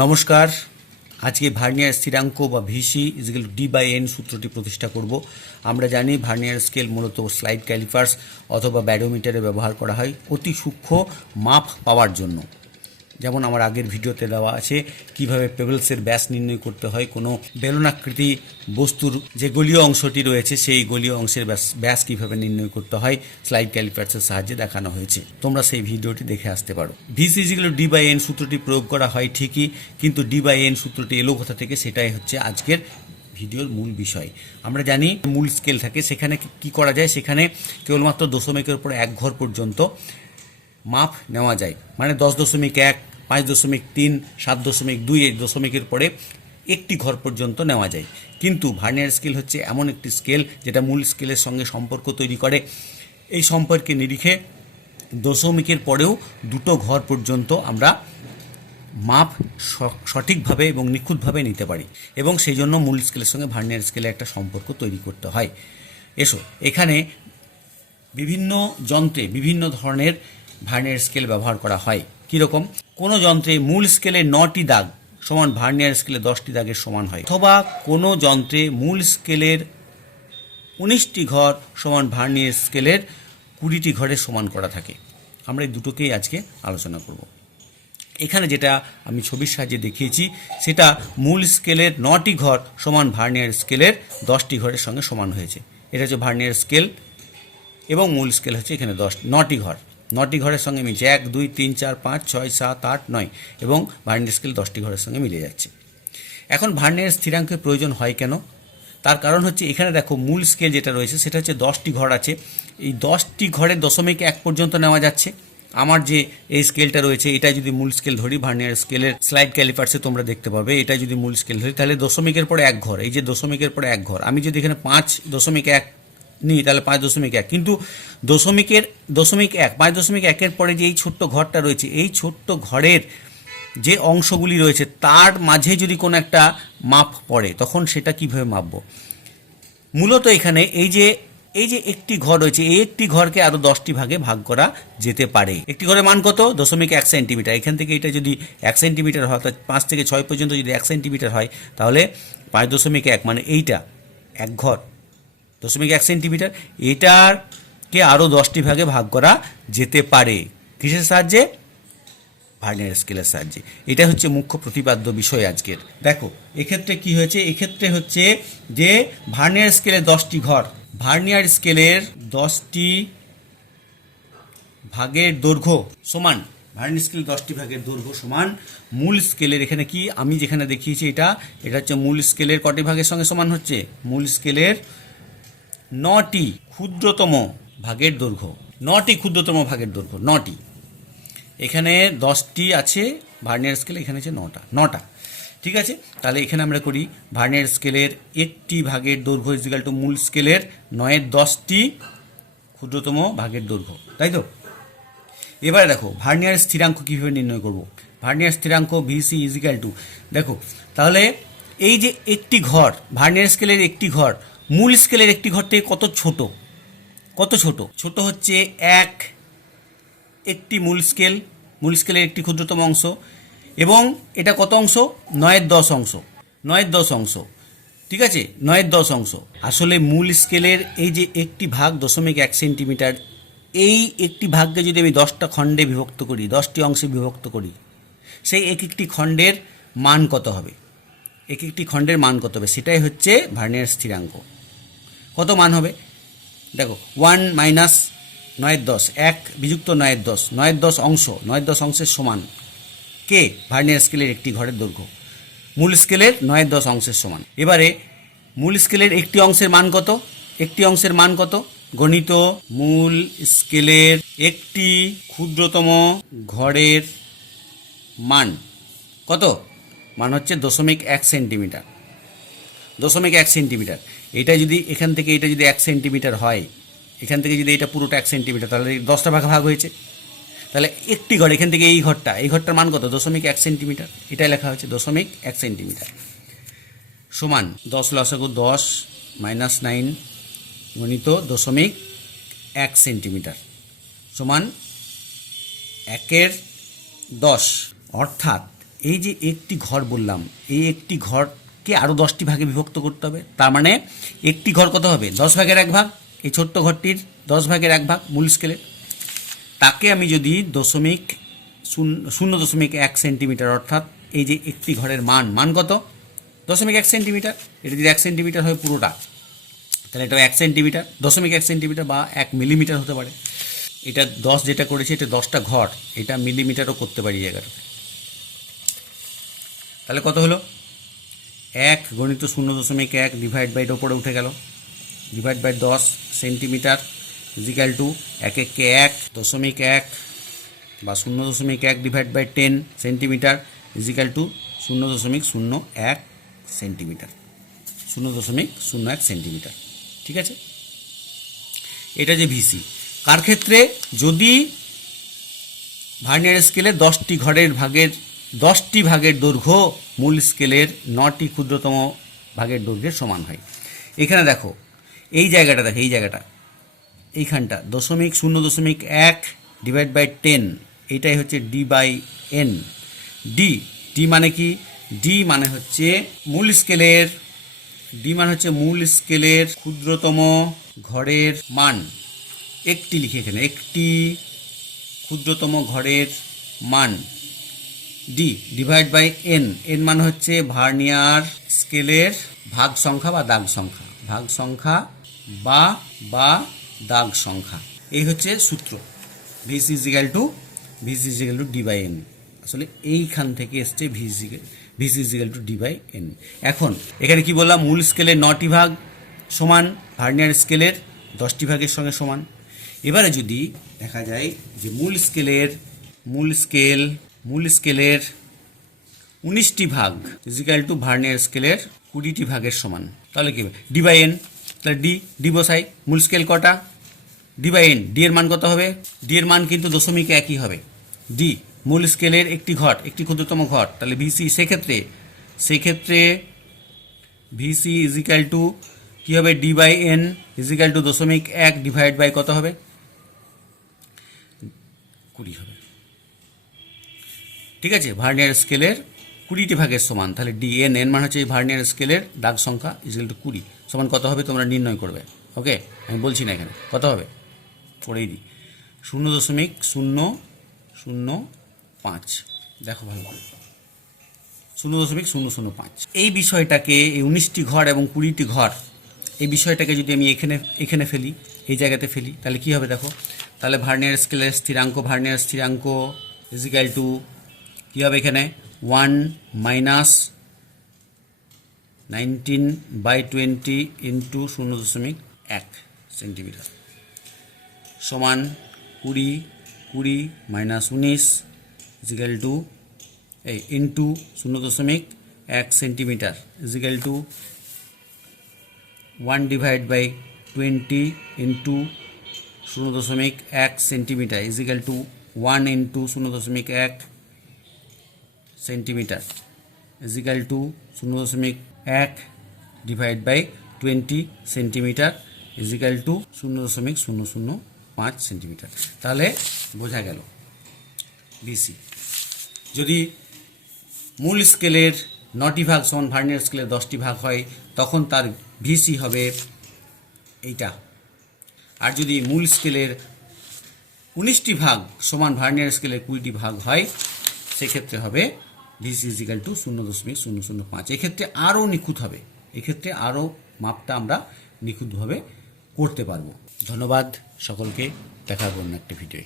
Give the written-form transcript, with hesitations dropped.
নমস্কার। আজকে ভার্নিয়ার স্থিরাঙ্ক বা VC equal D by N সূত্রটি প্রতিষ্ঠা করব। আমরা জানি ভার্নিয়ার স্কেল মূলত স্লাইড ক্যালিপার্স অথবা ব্যারোমিটারে ব্যবহার করা হয় অতি সূক্ষ্ম মাপ পাওয়ার জন্য। যেমন আমার আগের ভিডিওতে দেওয়া আছে কিভাবে পেবলসের ব্যাস নির্ণয় করতে হয়। কোনো বেলনাকৃতি বস্তুর যে গলীয় অংশটি রয়েছে সেই গলীয় অংশের ব্যাস কিভাবে নির্ণয় করতে হয় স্লাইড ক্যালিপার্সের সাহায্যে দেখানো হয়েছে। তোমরা সেই ভিডিওটি দেখে আসতে পারো। VC equal D by N সূত্রটি প্রয়োগ করা হয় ঠিকই, কিন্তু ডি বাই এন সূত্রটি এলো কোথা থেকে সেটাই হচ্ছে আজকের ভিডিওর মূল বিষয়। আমরা জানি মূল স্কেল থাকে, সেখানে কি করা যায়, সেখানে কেবলমাত্র দশমিকের উপর 1 ঘর পর্যন্ত মাপ নেওয়া যায়। মানে 10.1, 5.3, 7.2 এই দশমিকের পরে একটি ঘর পর্যন্ত নেওয়া যায়। কিন্তু ভার্নিয়ার স্কেল হচ্ছে এমন একটি স্কেল যেটা মূল স্কেলের সঙ্গে সম্পর্ক তৈরি করে। এই সম্পর্কে নিরিখে দশমিকের পরেও 2 ঘর পর্যন্ত আমরা মাপ সঠিকভাবে এবং নিখুঁতভাবে নিতে পারি, এবং সেই জন্য মূল স্কেলের সঙ্গে ভার্নিয়ার স্কেলে একটা সম্পর্ক তৈরি করতে হয়। এসো, এখানে বিভিন্ন যন্ত্রে বিভিন্ন ধরনের ভার্নিয়ার স্কেল ব্যবহার করা হয়। কীরকম? কোনো যন্ত্রে মূল স্কেলে 9টি দাগ সমান ভার্নিয়ার স্কেলে 10টি দাগের সমান হয়, অথবা কোনো যন্ত্রে মূল স্কেলের 19টি ঘর সমান ভার্নিয়ার স্কেলের 20টি ঘরের সমান করা থাকে। আমরা এই দুটোকেই আজকে আলোচনা করব। এখানে যেটা আমি ছবির সাহায্যে দেখিয়েছি সেটা মূল স্কেলের 9টি ঘর সমান ভার্নিয়ার স্কেলের 10টি ঘরের সঙ্গে সমান হয়েছে। এটা হচ্ছে ভার্নিয়ার স্কেল এবং মূল স্কেল হচ্ছে এখানে 9টি ঘর। 9টি ঘরের সঙ্গে মিলছে 1, 2, 3, 4, 5, 6, 7, 8, 9 এবং ভার্নিয়ার স্কেল 10টি ঘরের সঙ্গে মিলে যাচ্ছে। এখন ভার্নিয়ার স্থিরাঙ্কের প্রয়োজন হয় কেন? তার কারণ হচ্ছে এখানে দেখো মূল স্কেল যেটা রয়েছে সেটা হচ্ছে 10টি ঘর আছে। এই 10টি ঘরের 0.1 পর্যন্ত নেওয়া যাচ্ছে। আমার যে এই স্কেলটা রয়েছে এটা যদি মূল স্কেল ধরি, ভার্নিয়ার স্কেলের স্লাইড ক্যালিপার্সে তোমরা দেখতে পাবে, এটা যদি মূল স্কেল ধরি তাহলে দশমিকের পরে 1 ঘর, এই যে দশমিকের পরে 1 ঘর, আমি যদি এখানে 5.1 নিই তাহলে 5.1, কিন্তু 5.1 পরে যে এই ছোট্ট ঘরটা রয়েছে এই ছোট্ট ঘরের যে অংশগুলি রয়েছে তার মাঝে যদি কোনো একটা মাপ পড়ে তখন সেটা কীভাবে মাপবো? মূলত এখানে এই যে একটি ঘর রয়েছে, এই একটি ঘরকে আরও 10টি ভাগে ভাগ করা যেতে পারে। একটি ঘরের মান কত? 0.1 সেন্টিমিটার। এখান থেকে এটা যদি 1 সেন্টিমিটার হয়, অর্থাৎ 5 থেকে 6 পর্যন্ত যদি 1 সেন্টিমিটার হয় তাহলে 5.1 মানে এইটা 1 ঘর 0.1 সেন্টিমিটার, এটাকে আরও 10টি ভাগে ভাগ করা যেতে পারে। কিসের সাহায্যে? ভার্নিয়ার স্কেলের সাহায্যে। এটা হচ্ছে মুখ্য প্রতিপাদ্য বিষয় আজকের। দেখো এক্ষেত্রে কি হয়েছে, এক্ষেত্রে হচ্ছে যে ভার্নিয়ার স্কেলের 10টি ঘর, ভার্নিয়ার স্কেলের 10টি ভাগের দৈর্ঘ্য সমান, ভার্নিয়ার স্কেলের 10টি ভাগের দৈর্ঘ্য সমান মূল স্কেলের, এখানে কি আমি যেখানে দেখিয়েছি এটা হচ্ছে মূল স্কেলের কটি ভাগের সঙ্গে সমান হচ্ছে? মূল স্কেলের 9টি ক্ষুদ্রতম ভাগের দৈর্ঘ্য, 9টি ক্ষুদ্রতম ভাগের দৈর্ঘ্য 9টি। এখানে 10টি আছে ভার্নিয়ার স্কেলে, এখানে আছে 9টা। ঠিক আছে, তাহলে এখানে আমরা করি ভার্নিয়ার স্কেলের একটি ভাগের দৈর্ঘ্য ইজিক্যাল টু মূল স্কেলের 9-এর 10টি ক্ষুদ্রতম ভাগের দৈর্ঘ্য, তাই তো? এবারে দেখো ভার্নিয়ার স্থিরাঙ্ক কীভাবে নির্ণয় করব। ভার্নিয়ার স্থিরাঙ্ক ভিসি ইজিক্যাল টু, দেখো তাহলে এই যে একটি ঘর, ভার্নিয়ার স্কেলের একটি ঘর মূল স্কেলের একটি ঘর থেকে কত ছোট? ছোট হচ্ছে একটি মূল স্কেলের একটি ক্ষুদ্রতম অংশ, এবং এটা কত অংশ? 9-এর 10 অংশ, 9-এর 10 অংশ। ঠিক আছে, 9-এর 10 অংশ। আসলে মূল স্কেলের এই যে একটি ভাগ 0.1 সেন্টিমিটার, এই একটি ভাগকে যদি আমি 10টা খণ্ডে বিভক্ত করি, 10টি অংশে বিভক্ত করি, সেই একটি খণ্ডের মান কত হবে? একটি খণ্ডের মান কত হবে? সেটাই হচ্ছে ভার্নিয়ার স্থিরাঙ্ক। কত মান হবে? দেখো 1 মাইনাস 9-এর 10, 1 বিযুক্ত 9-এর 10, 9-এর 10 অংশ, 9-এর 10 অংশের সমান কে? ভার্নিয়ার স্কেলের একটি ঘরের দৈর্ঘ্য মূল স্কেলের 9-এর 10 অংশের সমান। এবারে মূল স্কেলের একটি অংশের মান কত? একটি অংশের মান কত? গণিত মূল স্কেলের একটি ক্ষুদ্রতম ঘরের মান কত? মান হচ্ছে 0.1 সেন্টিমিটার। 0.1 সেন্টিমিটার। এটা যদি এখান থেকে এটা যদি 1 সেন্টিমিটার হয়, এখান থেকে যদি এটা পুরোটা 1 সেন্টিমিটার, তাহলে 10টা ভাগ হয়েছে। তাহলে একটি ঘর, এখান থেকে এই ঘরটার মান কত? 0.1 সেন্টিমিটার। এটাই লেখা হয়েছে 0.1 সেন্টিমিটার সমান 10 লসাগু 10 মাইনাস 9 গণিত 0.1 সেন্টিমিটার সমান 1-এর 10। অর্থাৎ এই যে একটি ঘর বললাম, এই একটি ঘরকে আরও 10টি ভাগে বিভক্ত করতে হবে। তার মানে একটি ঘর কত হবে? 10 ভাগের 1 ভাগ। এই ছোট্ট ঘরটির 10 ভাগের 1 ভাগ মূল স্কেলে। তাকে আমি যদি 0.1 সেন্টিমিটার, অর্থাৎ এই যে একটি ঘরের মান কত? 0.1 সেন্টিমিটার। এটা যদি 1 সেন্টিমিটার হয় পুরোটা, তাহলে এটা 1 সেন্টিমিটার, 0.1 সেন্টিমিটার বা 1 মিলিমিটার হতে পারে। এটা 10 যেটা করেছে এটা 10টা ঘর, এটা মিলিমিটারও করতে পারি জায়গাটাতে। তাহলে কত হলো? 1 গণিত 0.1 ডিভাইড বাই ওপরে উঠে গেল, divide by 10 centimetre equal to 1 1 1 0.1 বা 0.1 divide by 10 centimetre equal to 0.01 centimetre, 0.01 centimetre. ঠিক আছে, এটা যে ভিসি কার ক্ষেত্রে? যদি ভার্নিয়ার স্কেলে 10টি ভাগের দৈর্ঘ্য মূল স্কেলের 9টি ক্ষুদ্রতম ভাগের দৈর্ঘ্যের সমান হয়। এখানে দেখো এই জায়গাটা, দেখো এই জায়গাটা, এইখানটা 0.1 ডিভাইড বাই 10, এইটাই হচ্ছে ডি বাই এন। ডি মানে কি? ডি মানে হচ্ছে মূল স্কেলের ক্ষুদ্রতম ঘরের মান। একটি লিখে এখানে, একটি ক্ষুদ্রতম ঘরের মান D divide by N. N মানে হচ্ছে ভার্নিয়ার স্কেলের ভাগ সংখ্যা বা দাগ সংখ্যা, দাগ সংখ্যা। এই হচ্ছে সূত্র। VC equal to D by N. আসলে এইখান থেকে এসছে VC equal to D by N. এখন এখানে কি বললাম? মূল স্কেলের 9টি ভাগ সমান ভার্নিয়ার স্কেলের 10টি ভাগের সঙ্গে সমান। এবারে যদি দেখা যায় যে মূল স্কেলের 19টি ভাগ ইজিক্যাল টু ভার্নিয়ার স্কেলের 20টি ভাগের সমান, তাহলে কি হবে? D by N. তাহলে ডি বসাই। মূল স্কেল কটা? D by N. ডি এর মান কত হবে? ডি এর মান কিন্তু 0.1 হবে। ডি মূল স্কেলের একটি ক্ষুদ্রতম ঘর, তাহলে ভিসি সেক্ষেত্রে ভিসি ইজিক্যাল টু কী হবে? D by N equal to 0.1 divide by কত হবে? 20 হবে। ঠিক আছে, ভার্নিয়ার স্কেলের 20টি ভাগের সমান, তাহলে ডি এন মান হচ্ছে এই ভার্নিয়ার স্কেলের দাগ সংখ্যা ইজিক্যাল টু 20 সমান কত হবে তোমরা নির্ণয় করবে। ওকে, আমি বলছি না এখানে কত হবে, পড়েই দিই। 0.005। দেখো ভালো করে, 0.005। এই বিষয়টাকে, এই 19টি ঘর এবং 20টি ঘর, এই বিষয়টাকে যদি আমি এখানে ফেলি, এই জায়গাতে ফেলি, তাহলে কি হবে দেখো? তাহলে ভার্নিয়ার স্কেলের স্থিরাঙ্ক ইজিক্যাল টু কী হবে? এখানে 1 মাইনাস 19/20 ইন্টু 0.1 সেন্টিমিটার সমান 20 minus 19 equal to into 0.1 centimetre equal to 1 divide by 20 into 0.1 centimetre equal to 1 into 0.1 centimetre equal to 0.1 divide by 20 centimetre equal to 0.005 centimetre. তাহলে বোঝা গেল ভিসি যদি মূল স্কেলের 9টি ভাগ সমান ভার্নিয়ার স্কেলের 10টি ভাগ হয়, তখন তার ভিসি হবে এইটা। আর যদি মূল স্কেলের 19টি ভাগ সমান ভার্নিয়ার স্কেলের 20টি ভাগ হয়, সেক্ষেত্রে হবে ভিসি ইজিক্যাল টু 0.005। এক্ষেত্রে আরও নিখুঁত হবে, এক্ষেত্রে আরও মাপটা আমরা নিখুঁতভাবে করতে পারবো। ধন্যবাদ সকলকে, দেখা করুন একটা ভিডিও।